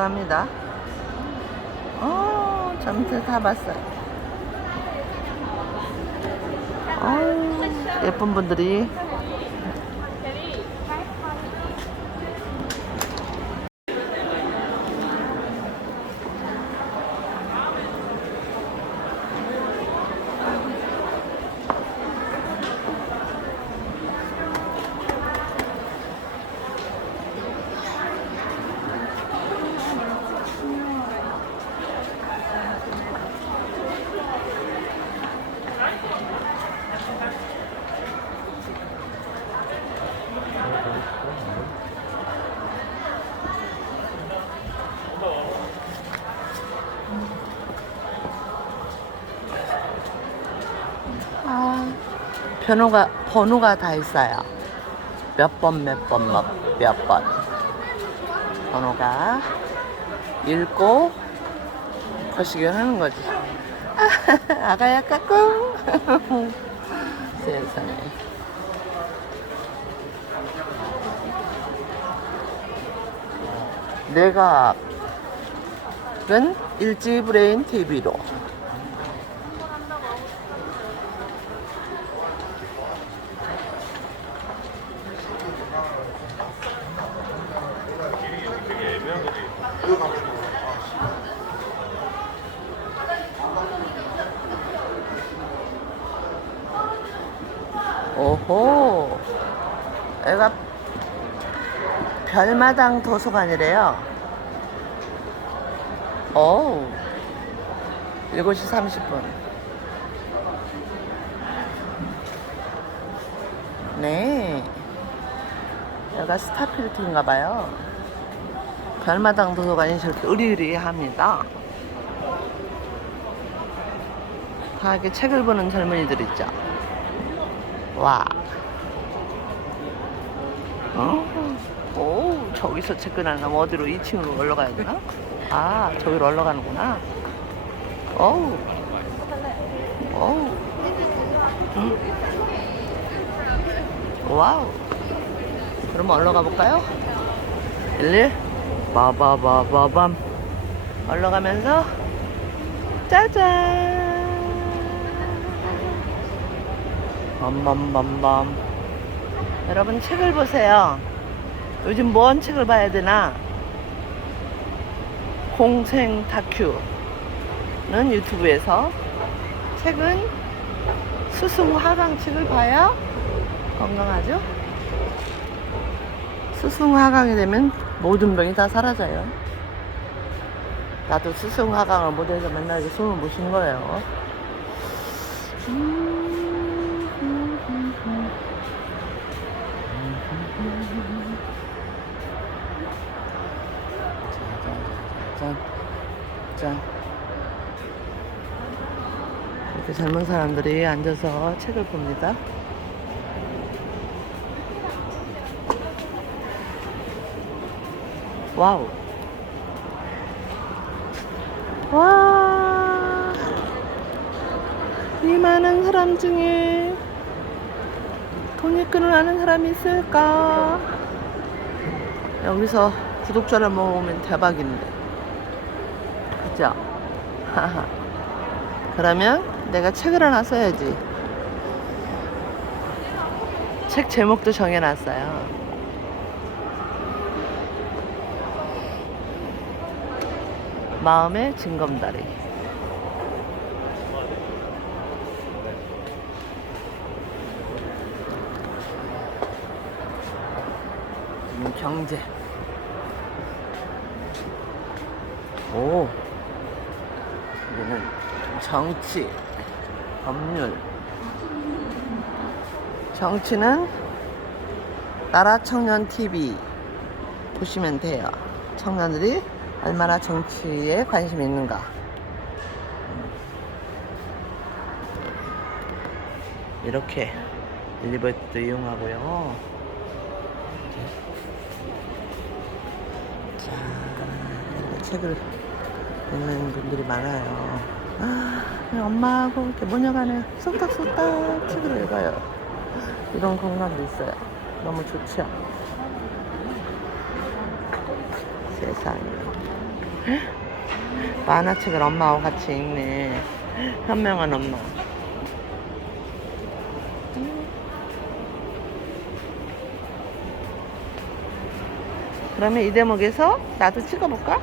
굉장합니다. 어, 전체 다 봤어요. 어, 예쁜 분들이 번호가 번호가 다 있어요. 몇 번 몇 번 몇 번. 번호가 읽고 거시기를 하는 거지. 아가야 까꿍. 세상에. 내가 은 일지 브레인 TV로 오호. 애가 별마당 도서관이래요. 오. 7시 30분. 네. 여기가 스타필드인가 봐요. 별마당 도서관이 저렇게 으리으리합니다. 다 이렇게 책을 보는 젊은이들 있죠. 와. 어? 오, 저기서 안 하면 어디로 2층으로 올라가야 되나? 아, 저기로 올라가는구나. 어우. 어우. 음. 와우. 그럼 올라가 볼까요? 11. 바바바바밤. 올라가면서 짜잔. 밤밤밤밤. 여러분 책을 보세요. 요즘 뭔 책을 봐야 되나? 공생 다큐는 유튜브에서 책은 수승 하강 책을 봐야 건강하죠? 수승 하강이 되면 모든 병이 다 사라져요. 나도 수승 하강을 못해서 맨날 숨을 못 쉬는 거예요. 짠, 짠. 이렇게 젊은 사람들이 앉아서 책을 봅니다. 와우. 와. 이 많은 사람 중에 돈이 끊을 아는 사람이 있을까? 여기서 구독자를 모으면 대박인데. 그죠? 그러면 내가 책을 하나 써야지. 책 제목도 정해놨어요. 마음의 징검다리. 음, 경제. 오. 여기는 정치, 법률. 정치는 나라 청년 TV 보시면 돼요. 청년들이 얼마나 정치에 관심이 있는가. 이렇게 엘리베이터도 이용하고요. 자, 책을 읽는 분들이 많아요. 아, 엄마하고 이렇게 모녀간에 쏙닥쏙닥 책을 읽어요. 이런 공간도 있어요. 너무 좋죠. 세상에. 만화책을 엄마하고 같이 읽네. 현명한 엄마. 그러면 이 대목에서 나도 찍어볼까?